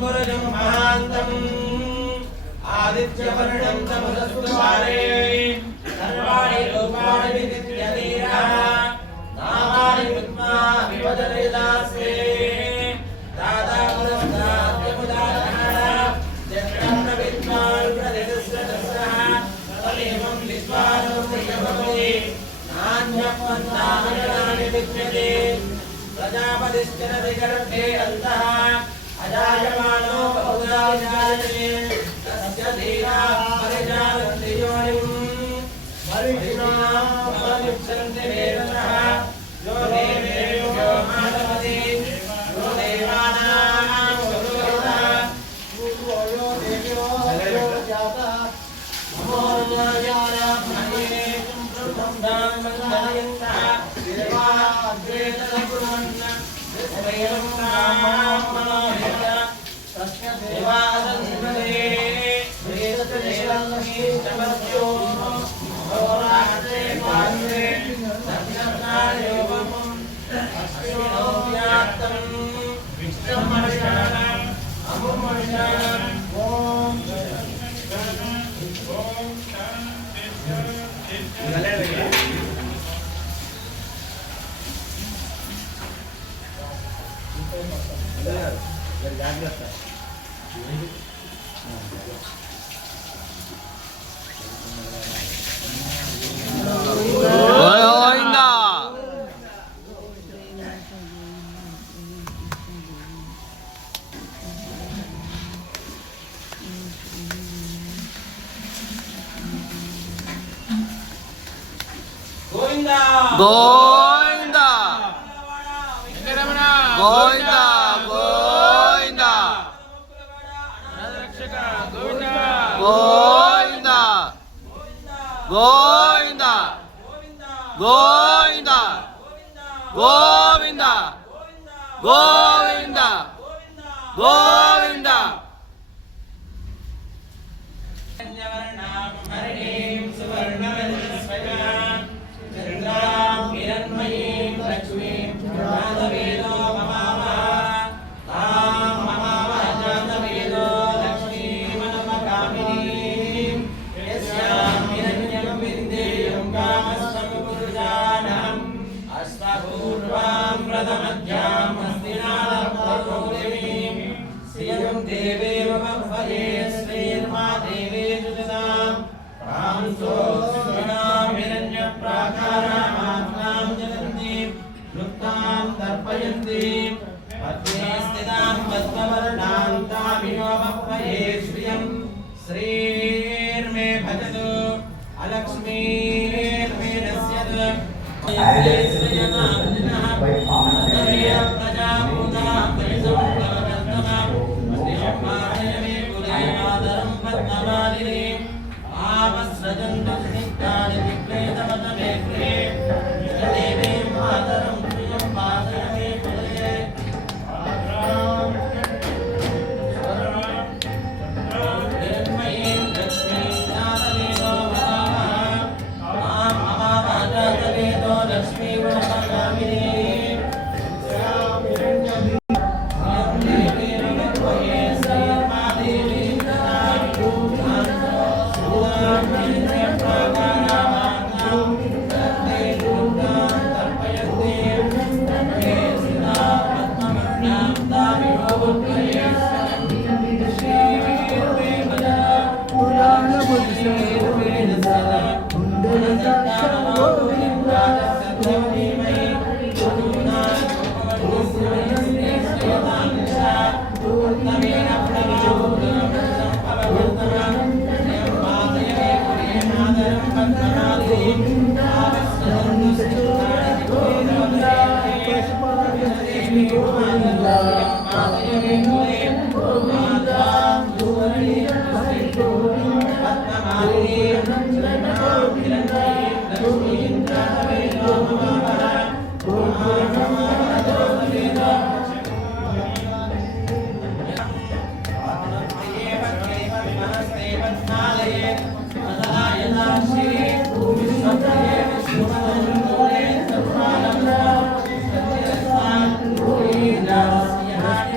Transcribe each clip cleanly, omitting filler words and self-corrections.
पुरुषं महान्तम् आदित्यवर्णं तमसस्तुवारे सर्वाणि रूपाणि विदित्यधीरः नामानि कृत्वा विवदनयदास्ते दादा पुरस्ताद्यमुदाहरण जन्तं विद्वान् प्रतिदस्रदस्रः तमेवं विद्वानो प्रियभवति नान्यपन्थानि विद्यते प्रजापतिश्चरति गर्भे अन्तः अजायमानो बहुधा जायते तस्य धीराः परिजानन्ति योनिम् परिणां परिक्षन्ति वेदसः यो देवेभ्यो मातपति यो देवानां गुरुः पूर्वो यो देव्यो जातः नमोर्याय महे ब्रह्मं मन्दयन्तः देवाग्रेतकुर्वन् वयं नामनोहित तस्य देवादन्वदे वेदतेलङ्गी चमत्यो होरात्रे पात्रे सत्यनायोगम् अस्योव्याप्तं विष्णुमर्शनम् अमुमर्शनम् ॐ Govinda Govinda Govinda Govinda Govinda Govinda Govinda Govinda Govinda Govinda श्रीर्मे भजतु अलक्ष्मीर्मे नश्यतु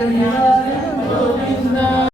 Yeah.